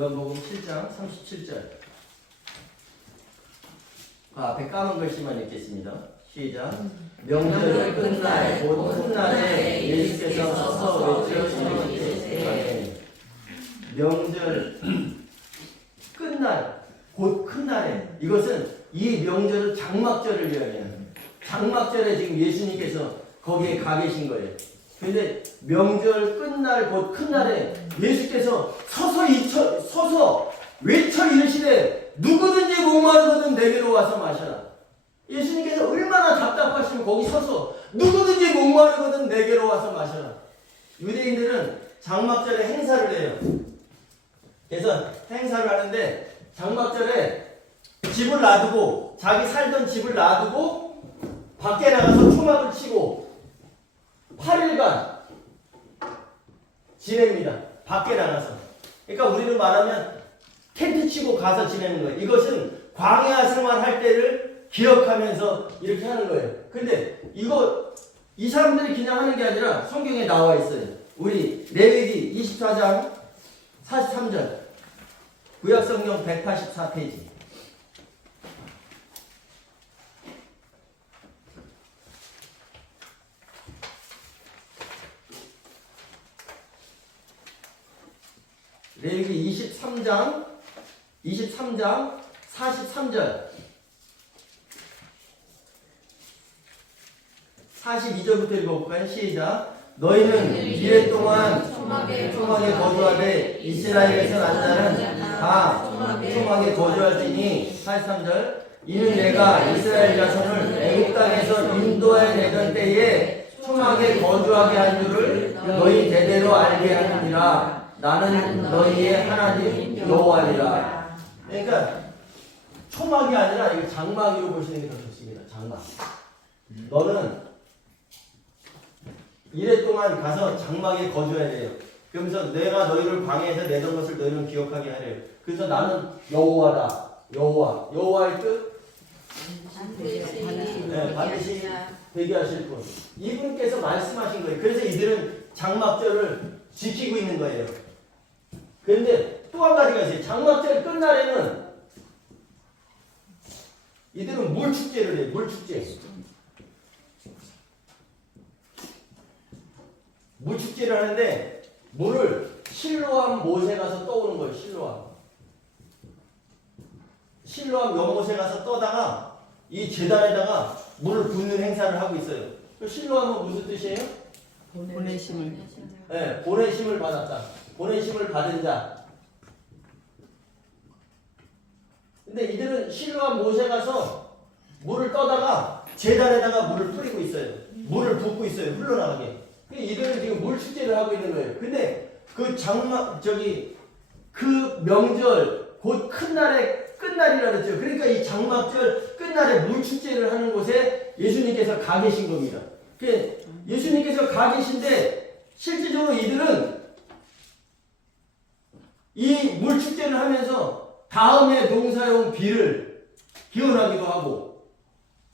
요한복음 7장 37절. 앞에 까만 글씨만 읽겠습니다. 시작. 명절 끝날 곧 훗날에 예수께서 서서 외치시되 명절 끝날 곧 큰날에, 이것은 이 명절은 장막절을 이야기하는, 장막절에 지금 예수님께서 거기에 가 계신 거예요. 근데 명절 끝날 곧 큰날에 예수께서 서서 외쳐 이르시되 누구든지 목마르거든 내게로 와서 마셔라. 예수님께서 얼마나 답답하시면 거기 서서 누구든지 목마르거든 내게로 와서 마셔라. 유대인들은 장막절에 행사를 해요. 그래서 행사를 하는데 장막절에 집을 놔두고, 자기 살던 집을 놔두고 밖에 나가서 초막을 치고 8일간 지냅니다. 밖에 나가서. 그러니까 우리는 말하면 텐트 치고 가서 지내는 거예요. 이것은 광야 생활할 때를 기억하면서 이렇게 하는 거예요. 근데 이 사람들이 그냥 하는 게 아니라 성경에 나와 있어요. 우리 레위기 24장 43절. 구약성경 184페이지. 레위기 23장 43절 42절부터 읽어볼까요? 시작. 너희는 이래 동안 초막에 거주하되 이스라엘에서 난 자는 다 초막에 거주할지니. 43절. 이는 내가 이스라엘 자손을 애굽 땅에서 인도해 내던 때에 초막에 거주하게 한 줄을 너희 대대로 알게 하느니라. 나는 너희의 하나님 여호와니라. 그러니까 초막이 아니라 이거 장막으로 보시는 게 더 좋습니다. 장막. 너는 이래 동안 가서 장막에 거주해야 돼요. 그러면서 내가 너희를 광야에서 내던 것을 너희는 기억하게 하래요. 그래서 나는 여호와다. 여호와의 뜻? 반드시 되게 하실 분. 이분께서 말씀하신 거예요. 그래서 이들은 장막절을 지키고 있는 거예요. 그런데 또 한 가지가 있어요. 장막절 끝날에는 이들은 물축제를 해요. 물축제를 하는데 물을 실로암 못에 가서 떠오는 거예요. 실로암 연못에 가서 떠다가 이 제단에다가 물을 붓는 행사를 하고 있어요. 실로암은 무슨 뜻이에요? 보내심을. 네, 보내심을 받았다. 보내심을 받은 자. 근데 이들은 실로암 못에 가서 물을 떠다가 제단에다가 물을 뿌리고 있어요. 물을 붓고 있어요. 흘러나가게. 이들은 지금 물 축제를 하고 있는 거예요. 근데 그 명절 곧 큰날에 끝날이라 그랬죠. 그러니까 이 장막절 끝날에 물 축제를 하는 곳에 예수님께서 가 계신 겁니다. 예수님께서 가 계신데 실질적으로 이들은 이 물 축제를 하면서 다음에 농사용 비를 기원하기도 하고,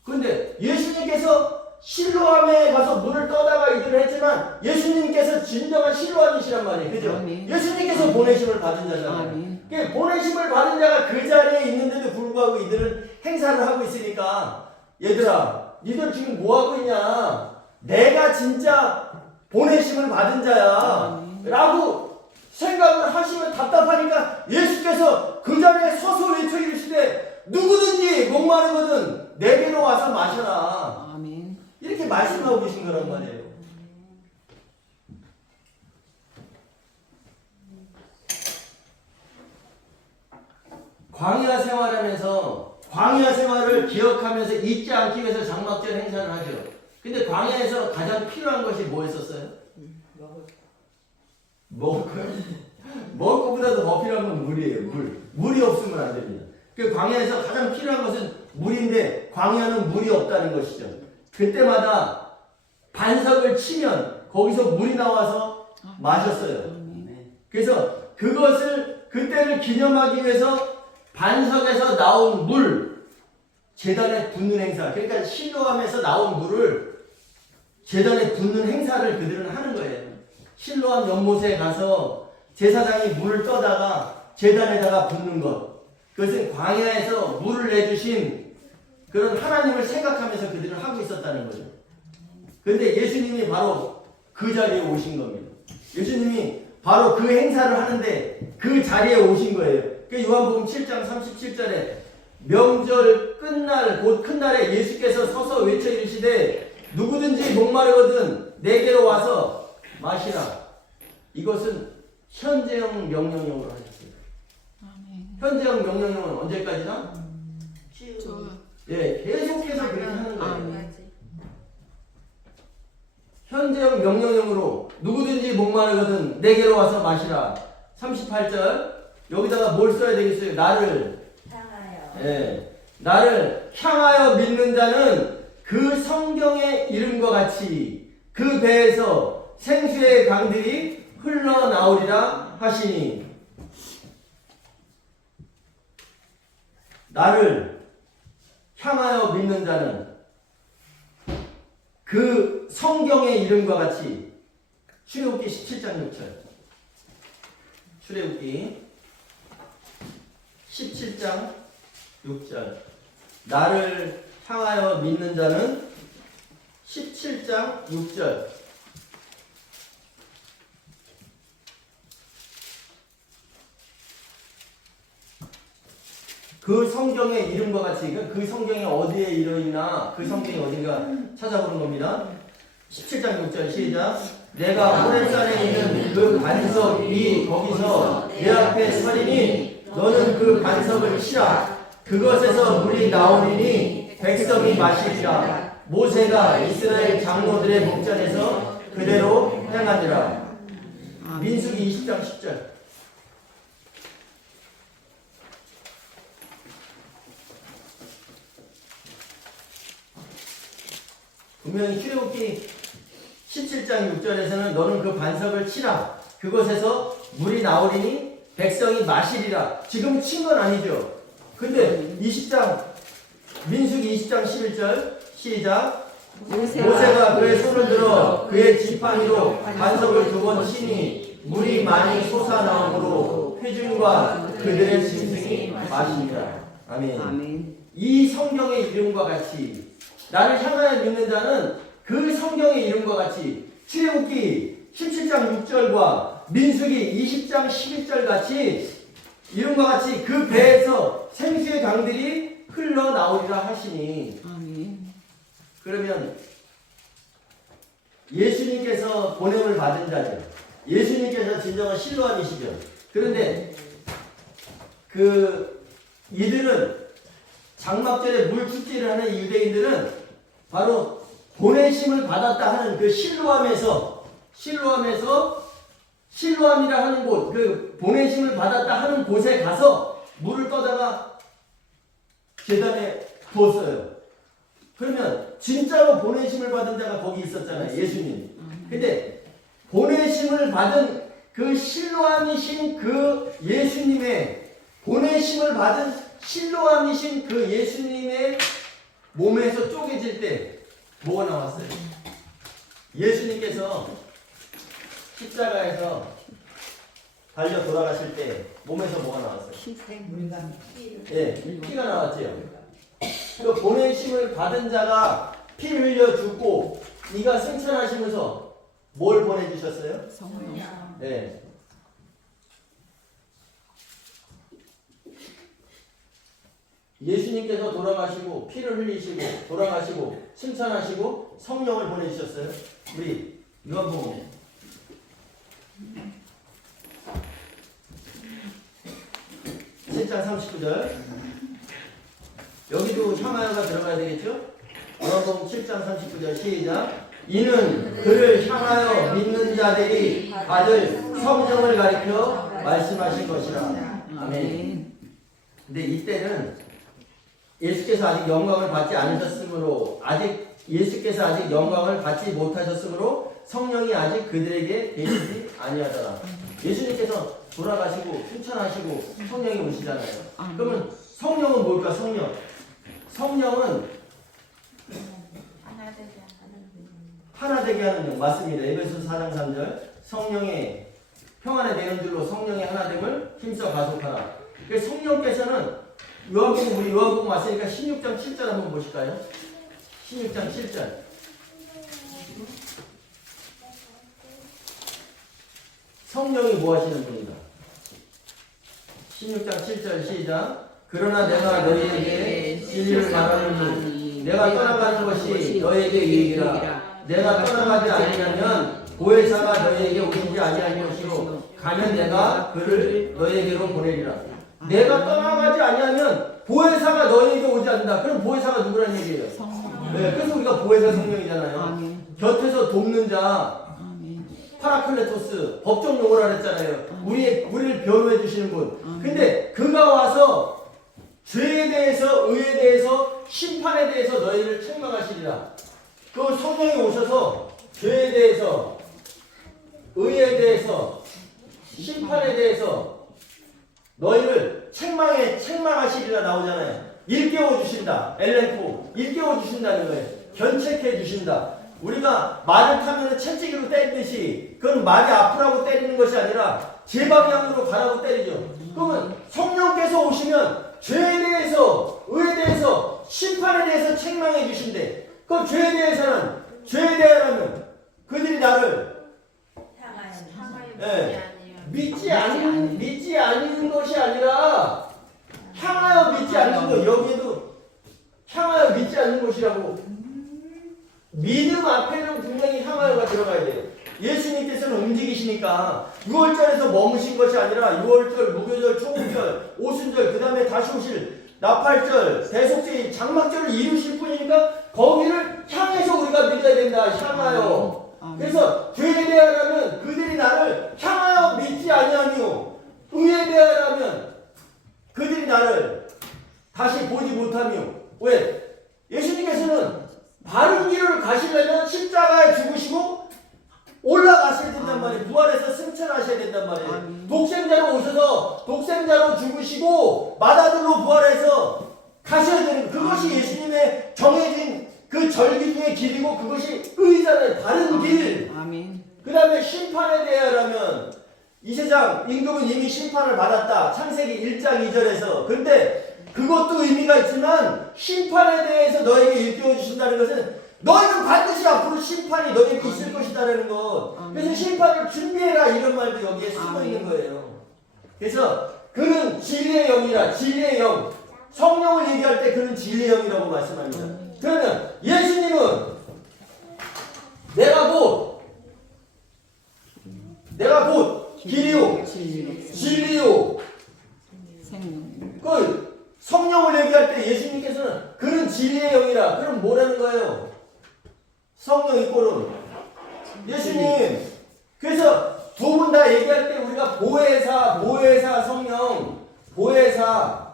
그런데 예수님께서 실로암에 가서 물을 떠다가 이들을 했지만 예수님께서 진정한 실로암이시란 말이에요. 그죠? 아멘. 예수님께서 보내심을 받은 자잖아요. 그러니까 보내심을 받은 자가 그 자리에 있는데도 불구하고 이들은 행사를 하고 있으니까, 얘들아, 니들 지금 뭐 하고 있냐? 내가 진짜 보내심을 받은 자야. 라고 생각을 하시면 답답하니까 예수께서 그 자리에 서서 외쳐 이르시되 누구든지 목마르거든 내게로 와서 마셔라. 아멘. 이렇게 말씀하고 계신 거란 말이에요. 광야 생활하면서 광야 생활을 기억하면서 잊지 않기 위해서 장막절 행사를 하죠. 근데 광야에서 가장 필요한 것이 뭐였었어요? 먹을 것보다도 더 필요한 건 물이에요. 물이 없으면 안 됩니다. 그 광야에서 가장 필요한 것은 물인데 광야는 물이 없다는 것이죠. 그때마다 반석을 치면 거기서 물이 나와서 마셨어요. 그래서 그때를 기념하기 위해서 반석에서 나온 물, 제단에 붓는 행사, 그러니까 실로암에서 나온 물을 제단에 붓는 행사를 그들은 하는 거예요. 실로암 연못에 가서 제사장이 물을 떠다가 제단에다가 붓는 것. 그것은 광야에서 물을 내주신 그런 하나님을 생각하면서 그들을 하고 있었다는 거죠. 그런데 예수님이 바로 그 자리에 오신 겁니다. 예수님이 바로 그 행사를 하는데 그 자리에 오신 거예요. 그 요한복음 7장 37절에 명절 끝날 곧 큰 날에 예수께서 서서 외쳐 이르시되 누구든지 목마르거든 내게로 와서 마시라. 이것은 현재형 명령형으로 하셨어요. 현재형 명령형은 언제까지나? 예, 계속해서 그렇게 하는 거예요. 현재형 명령형으로 누구든지 목마르거든 내게로 와서 마시라. 38절 여기다가 뭘 써야 되겠어요? 나를 향하여. 예, 나를 향하여 믿는 자는 그 성경의 이름과 같이 그 배에서 생수의 강들이 흘러나오리라 하시니 나를 향하여 믿는 자는 그 성경의 이름과 같이 출애굽기 17장 6절 출애굽기 17장 6절 나를 향하여 믿는 자는 17장 6절 그 성경의 이름과 같이 그 성경이 어디에 이르있나 그 성경이 어딘가 찾아보는 겁니다. 17장 6절 시작. 내가 호렙산에 있는 그 반석이 거기서 내 앞에 서리니 너는 그 반석을 치라. 그것에서 물이 나오리니 백성이 마시리라. 모세가 이스라엘 장로들의 목전에서 그대로 행하니라. 민수기 20장 10절 분명히 출애굽기 17장 6절에서는 너는 그 반석을 치라. 그것에서 물이 나오리니 백성이 마시리라. 지금 친 건 아니죠. 근데 20장 민수기 20장 11절 시작. 모세가 그의 손을 들어 그의 지팡이로 반석을 2번 치니 물이 많이 솟아나오므로 회중과 그들의 짐승이 마십니다. 아멘. 아멘. 이 성경의 이름과 같이 나를 향하여 믿는 자는 그 성경의 이름과 같이 출애굽기 17장 6절과 민수기 20장 11절 같이 이름과 같이 그 배에서 생수의 강들이 흘러나오리라 하시니 아멘. 그러면 예수님께서 보냄을 받은 자죠. 예수님께서 진정한 실로암이시죠. 그런데 이들은 장막절에 물 축제를 하는 유대인들은 바로 보내심을 받았다 하는 그 실로암이라 하는 곳, 그 보내심을 받았다 하는 곳에 가서 물을 떠다가 제단에 부었어요. 그러면 진짜로 보내심을 받은 자가 거기 있었잖아요. 예수님. 근데 보내심을 받은 그 실로암이신 그 예수님의 보내심을 받은 실로암이신 그 예수님의 몸에서 쪼개질 때 뭐가 나왔어요? 예수님께서 십자가에서 달려 돌아가실 때 몸에서 뭐가 나왔어요? 예, 피가 나왔죠. 그 보내심을 받은 자가 피를 흘려 죽고 이가 승천하시면서 뭘 보내주셨어요? 성령. 네. 예수님께서 돌아가시고 피를 흘리시고 돌아가시고 승천하시고 성령을 보내주셨어요. 우리 요한복음 7장 39절 여기도 향하여가 들어가야 되겠죠? 요한복음 7장 39절 시작. 이는 그를 향하여 믿는 자들이 받을 성령을 가리켜 말씀하신 것이라. 아멘. 근데 이때는 예수께서 아직 영광을 받지 않으셨으므로 예수께서 아직 영광을 받지 못하셨으므로 성령이 아직 그들에게 계시지 아니하더라. 예수님께서 돌아가시고 승천하시고 성령이 오시잖아요. 그러면 성령은 뭘까? 성령은 하나 되게 하는 영. 맞습니다. 에베소서 4장 3절 성령의 평안의 내용들로 성령의 하나됨을 힘써 가속하라. 그래서 성령께서는 요한복음 우리 요한복음 왔으니까 16장 7절 한번 보실까요? 16장 7절. 성령이 뭐 하시는 분인가? 16장 7절 시작. 그러나 내가 너희에게 진리를 말하노니 내가 떠나가는 것이 너희에게 유익이라. 내가 떠나가지 아니하면 보혜사가 너희에게 오시지 아니할 것이요 가면 내가 그를 너희에게로 보내리라. 내가 떠나가지 아니하면 보혜사가 너희에게 오지 않는다. 그럼 보혜사가 누구란 얘기예요? 네, 그래서 우리가 보혜사 성령이잖아요. 아멘. 곁에서 돕는 자, 아멘. 파라클레토스, 법정 용어라 그랬잖아요. 우리를 변호해 주시는 분. 근데 그가 와서 죄에 대해서, 의에 대해서, 심판에 대해서 너희를 책망하시리라. 그 성령이 오셔서 죄에 대해서, 의에 대해서, 심판에 대해서 너희를 책망하시리라 나오잖아요. 일깨워 주신다. 엘렌포 일깨워 주신다는 거예요. 견책해 주신다. 우리가 말을 타면 채찍으로 때리듯이 그건 말이 아프라고 때리는 것이 아니라 제 방향으로 가라고 때리죠. 그러면 성령께서 오시면 죄에 대해서, 의에 대해서, 심판에 대해서 책망해 주신대. 그럼 죄에 대해서는, 죄에 대하면 그들이 나를 믿지 않는 것이 아니라 향하여 믿지 않는 것. 여기에도 향하여 믿지 않는 것이라고. 믿음 앞에는 분명히 향하여가 들어가야 돼요. 예수님께서는 움직이시니까 6월절에서 머무신 것이 아니라 6월절, 무교절, 초국절, 오순절, 그 다음에 다시 오실 나팔절, 대속죄, 장막절을 이루실 뿐이니까 거기를 향해서 우리가 믿어야 된다. 향하여. 그래서 죄에 대하라면 그들이 나를 향하여 믿지 아니하며 의에 대하라면 그들이 나를 다시 보지 못하며. 왜? 예수님께서는 바른 길을 가시려면 십자가에 죽으시고 올라가셔야 된단 말이에요. 부활해서 승천하셔야 된단 말이에요. 독생자로 오셔서 독생자로 죽으시고 마다들로 부활해서 가셔야 되는, 그것이 예수님의 정해진 그 절기 중의 길이고 그것이 의잖아요. 바른 길. 그 다음에 심판에 대하라면 이 세상 임금은 이미 심판을 받았다. 창세기 1장 2절에서. 근데 그것도 의미가 있지만 심판에 대해서 너에게 일깨워 주신다는 것은 너희는 반드시 앞으로 심판이 너에게 있을 것이다라는 것. 그래서 심판을 준비해라 이런 말도 여기에 쓰고 있는 거예요. 그래서 그는 진리의 영이라. 진리의 영. 성령을 얘기할 때 그는 진리의 영이라고 말씀합니다. 그러면 예수님은 내가 곧 길이요 진리요 그 성령을 얘기할 때 예수님께서는 그는 진리의 영이라. 그럼 뭐라는 거예요? 성령 이꼴은 예수님. 그래서 두 분 다 얘기할 때 우리가 보혜사 성령, 보혜사,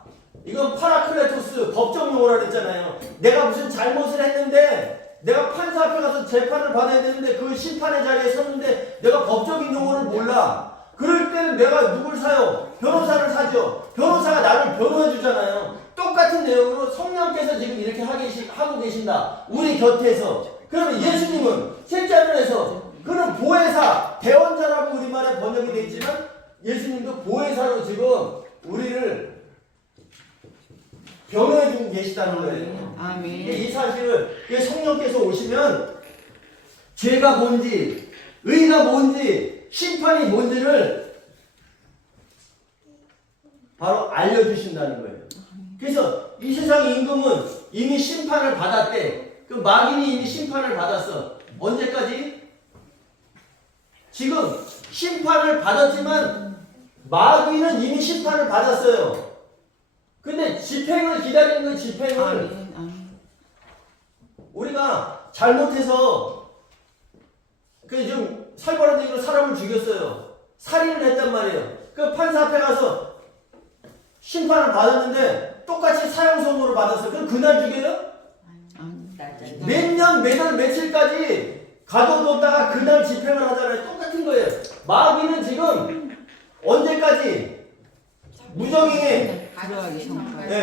이건 파라클레토스 법정 용어라 그랬잖아요. 내가 무슨 잘못을 했는데 내가 판사 앞에 가서 재판을 받아야 되는데 그 심판의 자리에 섰는데 내가 법적인 용어를 몰라. 그럴 때는 내가 누굴 사요? 변호사를 사죠. 변호사가 나를 변호해 주잖아요. 똑같은 내용으로 성령께서 지금 이렇게 하고 계신다. 우리 곁에서. 그러면 예수님은 실제로에서 그는 보혜사, 대원자라고 우리말에 번역이 되어 있지만 예수님도 보혜사로 지금 우리를 변호해 주고 계시다는 거예요. 아멘. 이 사실을 성령께서 오시면 죄가 뭔지, 의가 뭔지, 심판이 뭔지를 바로 알려주신다는 거예요. 그래서 이 세상 임금은 이미 심판을 받았대. 그 마귀는 이미 심판을 받았어. 언제까지? 지금 심판을 받았지만 마귀는 이미 심판을 받았어요. 근데 집행을 기다리는 그 집행을 우리가 잘못해서 그 좀 살벌한 얘기로 사람을 죽였어요. 살인을 했단 말이에요. 그 판사 앞에 가서 심판을 받았는데 똑같이 사형선고를 받았어요. 그럼 그날 죽여요? 몇 년, 몇 월, 며칠까지 가둬뒀다가 그날 집행을 하잖아요. 똑같은 거예요. 마귀는 지금 언제까지 무정행에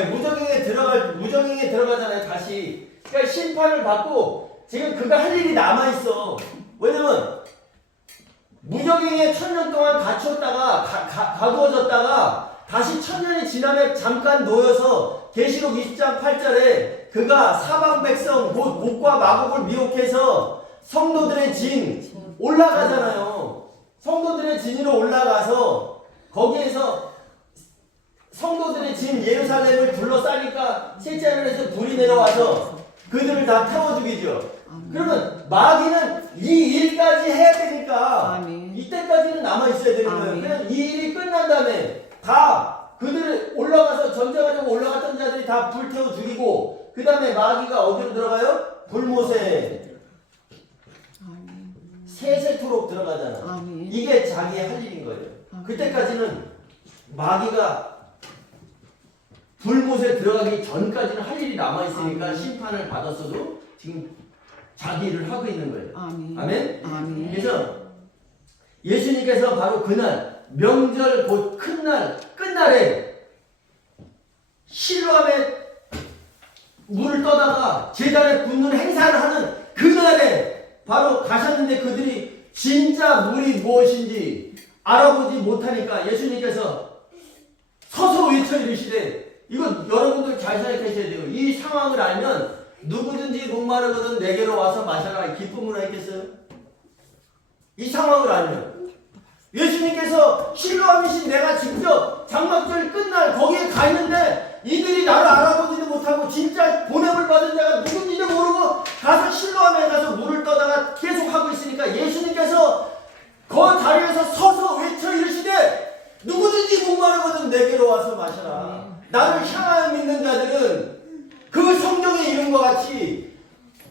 무정행에 들어가잖아요. 다시. 그러니까 심판을 받고 지금 그가 할 일이 남아 있어. 왜냐면 무적행에 1000년 동안 갇혔다가 가두어졌다가 다시 1000년이 지나면 잠깐 놓여서 계시록 20장 8절에 그가 사방 백성 곧 목과 마곡을 미혹해서 성도들의 진 올라가잖아요. 성도들의 진으로 올라가서 거기에서 성도들의 진 예루살렘을 둘러싸니까 셋째 하늘에서 불이 내려와서 그들을 다 태워 죽이죠. 그러면 마귀는 이 일까지 해야 되니까 아멘. 이때까지는 남아 있어야 되는 거예요. 아멘. 그냥 이 일이 끝난 다음에 다 그들을 올라가서 전쟁하려고 올라갔던 자들이 다 불태워 죽이고 그 다음에 마귀가 어디로 들어가요? 불못에 아멘. 세세토록 들어가잖아. 아멘. 이게 자기의 할 일인 거예요. 그때까지는 마귀가 불못에 들어가기 전까지는 할 일이 남아있으니까 아멘. 심판을 받았어도 지금 자기 일을 하고 있는 거예요. 아멘. 아멘? 아멘. 그래서 예수님께서 바로 그날 명절 곧 큰 날 끝날에 실로암에 물을 떠다가 제단에 붓는 행사를 하는 그날에 바로 가셨는데 그들이 진짜 물이 무엇인지 알아보지 못하니까 예수님께서 서서 외쳐 이르시되 이거 여러분들 잘 생각하셔야 돼요. 이 상황을 알면 누구든지 목마르거든 내게로 와서 마셔라 기쁨으로 했겠어요? 이 상황을 알면 예수님께서 실로암이신 내가 직접 장막절 끝날 거기에 가 있는데 이들이 나를 알아보지도 못하고 진짜 보냄을 받은 자가 누군지도 모르고 가서 실로암에 가서 물을 떠다가 계속 하고 있으니까 예수님께서 그 자리에서 서서 외쳐 이르시되 누구든지 목마르거든 내게로 와서 마셔라. 나를 향하여 믿는 자들은 그 성경의 이름과 같이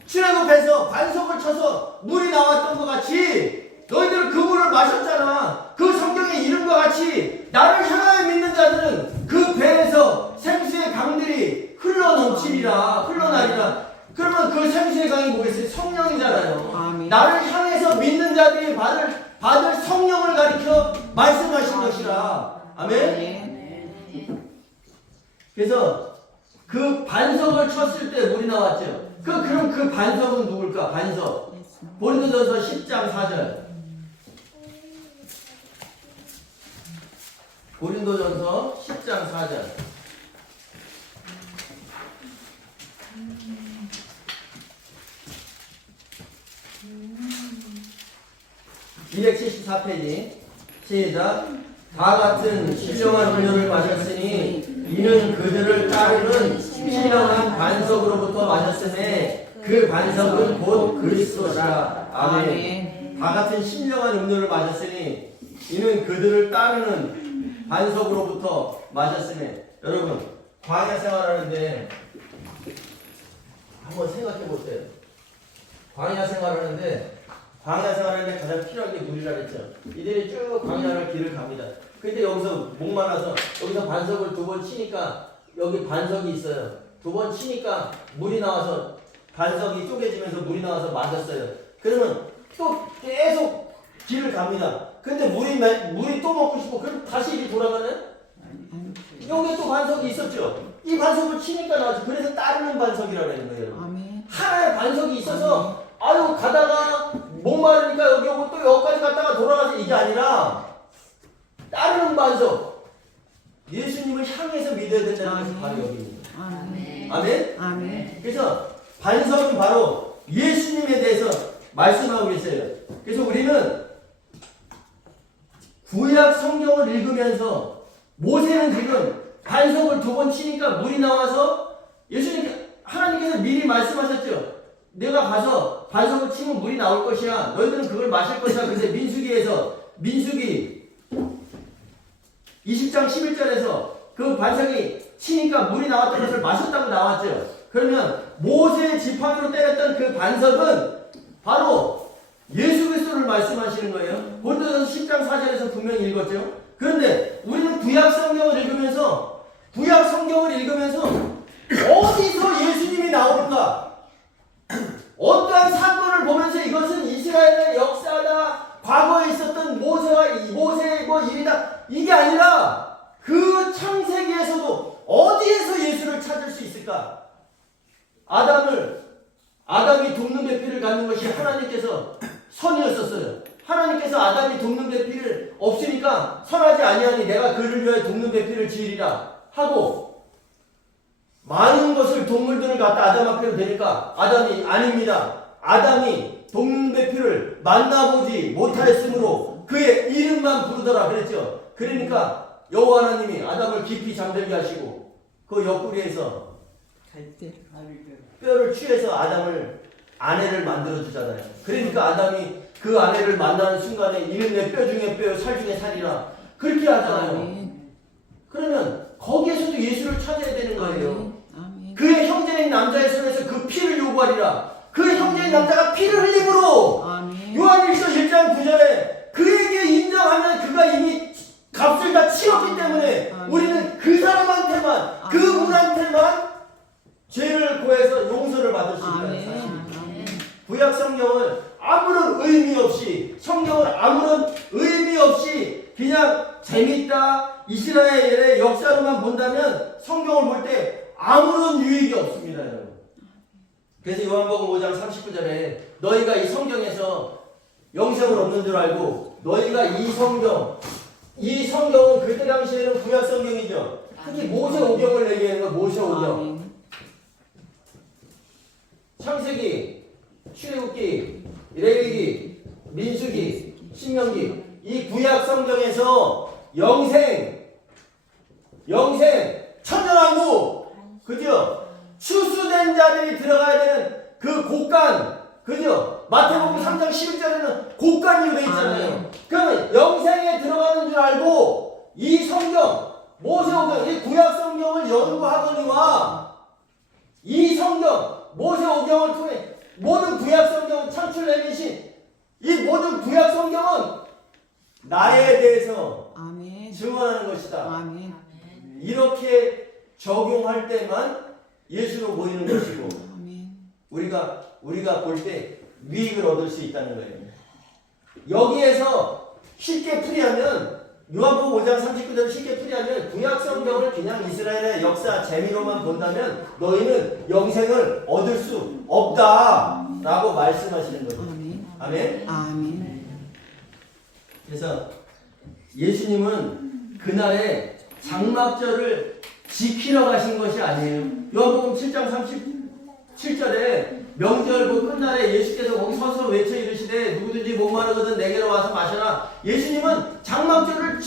출애굽해서 반석을 쳐서 물이 나왔던 것 같이 너희들 그 물을 마셨잖아. 그 성경의 이름과 같이 나를 향하여 믿는 자들은 그 배에서 생수의 강들이 흘러넘치리라 흘러나리라. 그러면 그 생수의 강이 뭐겠어요? 성령이잖아요. 아멘. 나를 향해서 믿는 자들이 받을 성령을 가리켜 말씀하신 것이라. 아멘. 그래서 그 반석을 쳤을 때 물이 나왔죠. 그럼 그 반석은 누굴까? 반석. 고린도전서 10장 4절. 고린도전서 10장 4절. 274페이지. 시작. 다 같은 신령한 음료를 마셨으니 이는 그들을 따르는 신령한 반석으로부터 마셨음에 그 반석은 곧 그리스도시라. 아멘. 다 같은 신령한 음료를 마셨으니 이는 그들을 따르는 반석으로부터 마셨음에. 여러분 광야 생활하는데 한번 생각해 보세요. 광야 생활하는데 가장 필요한 게 물이라 그랬죠. 이들이 쭉 광야를 길을 갑니다. 근데 여기서 목말라서 여기서 반석을 2번 치니까 여기 반석이 있어요. 2번 치니까 물이 나와서 반석이 쪼개지면서 물이 나와서 맞았어요. 그러면 또 계속 길을 갑니다. 근데 물이 또 먹고 싶고 그럼 다시 일이 돌아가나요? 여기에 또 반석이 있었죠. 이 반석을 치니까 나왔죠. 그래서 따르는 반석이라고 하는 거예요. 아멘. 하나의 반석이 있어서 아유 가다가 목마르니까 여기 오고 또 여기까지 갔다가 돌아가서 이게 아니라 따르는 반석. 예수님을 향해서 믿어야 된다는 것이 바로 여기입니다. 아멘. 아멘? 아멘. 그래서 반석은 바로 예수님에 대해서 말씀하고 계세요. 그래서 우리는 구약 성경을 읽으면서 모세는 지금 반석을 2번 치니까 물이 나와서 하나님께서 미리 말씀하셨죠. 내가 가서 반석을 치면 물이 나올 것이야. 너희들은 그걸 마실 것이야. 근데 민수기 20장 11절에서 그 반석이 치니까 물이 나왔던 것을 마셨다고 나왔죠. 그러면 모세의 지팡이로 때렸던 그 반석은 바로 예수 그리스도를 말씀하시는 거예요. 고린도전서 10장 4절에서 분명히 읽었죠. 그런데 우리는 구약 성경을 읽으면서 어디서 예수님이 나오는가? 어떠한 사건을 보면서 이것은 이스라엘의 역사다, 과거에 있었던 모세의 일이다, 이게 아니라 그 창세기에서도 어디에서 예수를 찾을 수 있을까? 아담이 돕는 배필을 갖는 것이 하나님께서 선이었었어요. 하나님께서 아담이 돕는 배필을 없으니까 선하지 아니하니 내가 그를 위하여 돕는 배필을 지으리라 하고 많은 것을 동물들을 갖다 아담 앞에로 대니까 아담이 아닙니다. 아담이 돕는 배필을 만나보지 못하였으므로 그의 이름만 부르더라 그랬죠. 그러니까 여호와 하나님이 아담을 깊이 잠들게 하시고 그 옆구리에서 뼈를 취해서 아내를 만들어 주잖아요. 그러니까 아담이 그 아내를 만나는 순간에 이는 내 뼈 중에 뼈, 살 중에 살이라 그렇게 하잖아요. 그러면 거기에서도 예수를 찾아야 되는 거예요. 그의 형제인 남자의 손에서 그 피를 요구하리라. 그의 형제인 남자가 피를 흘림으로 요한일서 1장 9절에 그에게 인정하면 그가 이미 값을 다 치렀기 때문에 우리는 그 사람한테만 그분한테만 죄를 고해서 용서를 받을 수 있다는 사실. 구약 성경을 아무런 의미 없이 성경을 아무런 의미 없이 그냥 재밌다 이스라엘의 역사로만 본다면 성경을 볼 때 아무런 유익이 없습니다, 여러분. 그래서 요한복음 5장 39절에 너희가 이 성경에서 영생을 얻는 줄 알고 너희가 이 성경은 그때 당시에는 구약 성경이죠. 특히 모세오경을 얘기하는 거 모세오경. 창세기, 출애굽기, 레위기, 민수기, 신명기 이 구약 성경에서 영생, 천년왕국, 그죠? 추수된 자들이 들어가야 되는 그 곳간, 그죠? 마태복음 3장 11절에는 곳간이로 되어 있잖아요. 그러면 영생에 들어가는 줄 알고 이 성경, 모세오경, 이 구약 성경을 연구하거니와 이 성경, 모세오경을 통해 모든 구약 성경은 창출 내미신 이 모든 구약 성경은 나에 대해서 증언하는 것이다. 이렇게 적용할 때만 예수로 보이는 것이고 우리가 볼 때 유익을 얻을 수 있다는 거예요. 여기에서 쉽게 풀이하면 요한복음 5장 39절을 쉽게 풀이하면 구약 성경을 그냥 이스라엘의 역사 재미로만 본다면 너희는 영생을 얻을 수 없다라고 말씀하시는 거죠. 아멘. 그래서 예수님은 그날에 장막절을 지키러 가신 것이 아니에요. 요한복음 7장 37절에 명절 그 끝날에 예수께서 거기 서서 외쳐 이르시되 누구든지 목마르거든 내게로 와서 마셔라. 예수님은 장막절을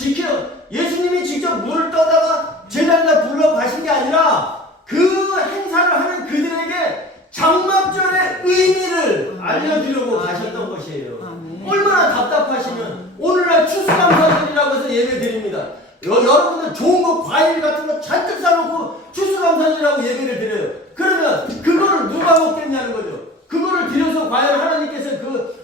예수님이 직접 물을 떠다가 제자리에 불러 가신 게 아니라 그 행사를 하는 그들에게 장막절의 의미를 알려주려고 가셨던 것이에요. 얼마나 답답하시면 오늘날 추수감사절이라고 해서 예배 드립니다. 여러분들 좋은 거 과일 같은 거 잔뜩 사놓고 추수감사절이라고 예배를 드려요. 그러면 그거를 누가 먹겠냐는 거죠. 그거를 드려서 과연 하나님께서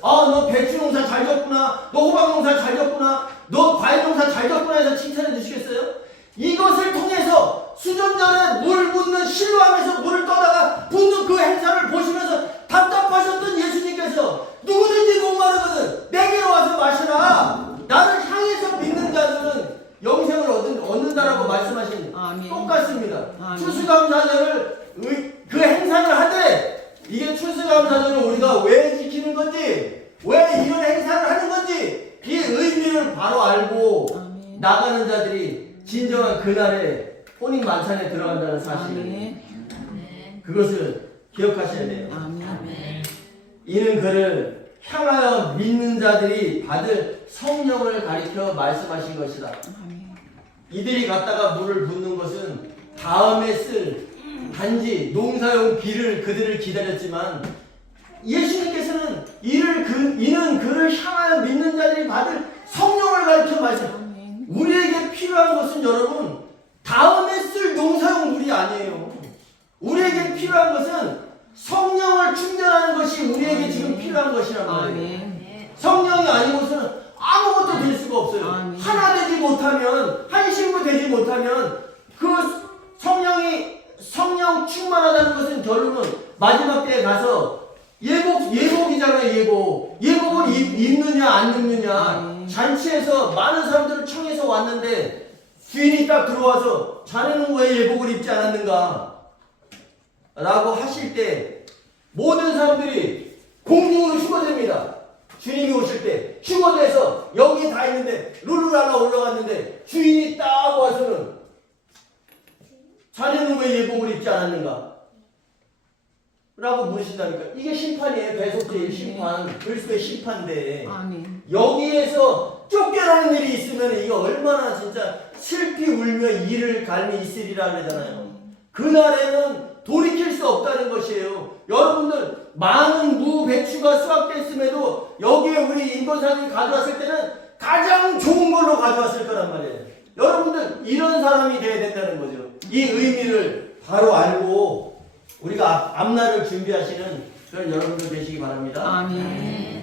너 배추 농사 잘 졌구나, 너 호박 농사 잘 졌구나, 너 과일 농사 잘 졌구나 해서 칭찬해 주시겠어요? 이것을 통해서 수전전에 물 붓는 실로암에서 물을 떠다가 붓는 그 행사를 보시면서 답답하셨던 예수님께서 누구든지 목마르거든 내게로 와서 마시라. 나를 향해서 믿는 자들은 영생을 얻는다라고 말씀하신 똑같습니다. 추수감사절을 그 행사를 하되 이게 추수감사절을 우리가 왜 지키는 건지 왜 이런 행사를 하는 건지 이 의미를 바로 알고 나가는 자들이 진정한 그날에 혼인 만찬에 들어간다는 사실을 그것을 기억하셔야 돼요. 이는 그를 향하여 믿는 자들이 받을 성령을 가리켜 말씀하신 것이다. 이들이 갔다가 물을 붓는 것은 다음에 쓸 단지 농사용 비를 그들을 기다렸지만 예수님께서는 이는 그를 향하여 믿는 자들이 받을 성령을 가리켜 말씀. 우리에게 필요한 것은 여러분 다음에 쓸 농사용 물이 아니에요. 우리에게 필요한 것은 성령을 충전하는 것이 우리에게 지금 필요한 것이란 말이에요. 성령이 아니고서는 아무것도 될 수가 없어요. 하나 되지 못하면, 한 신부 되지 못하면 그 성령 충만하다는 것은 결론은 마지막 때에 가서 예복이잖아요. 예복을 입느냐 안 입느냐. 잔치에서 많은 사람들을 청해서 왔는데 주인이 딱 들어와서 자네는 왜 예복을 입지 않았는가 라고 하실 때 모든 사람들이 공중으로 휴거됩니다. 주님이 오실 때 휴거돼서 여기 다 있는데 룰루랄라 올라갔는데 주인이 딱 와서는 자네는 왜 예복을 입지 않았는가? 라고 물으신다니까. 이게 심판이에요. 배속제의 심판, 그리스도의 심판인데 아멘. 여기에서 쫓겨나는 일이 있으면 이게 얼마나 진짜 슬피 울며 이를 갈미 있으리라 그러잖아요. 그날에는 돌이킬 수 없다는 것이에요. 여러분들 많은 무, 배추가 수확됐음에도 여기에 우리 인도사님이 가져왔을 때는 가장 좋은 걸로 가져왔을 거란 말이에요. 여러분들 이런 사람이 돼야 된다는 거죠. 이 의미를 바로 알고 우리가 앞날을 준비하시는 그런 여러분들 되시기 바랍니다. 아멘.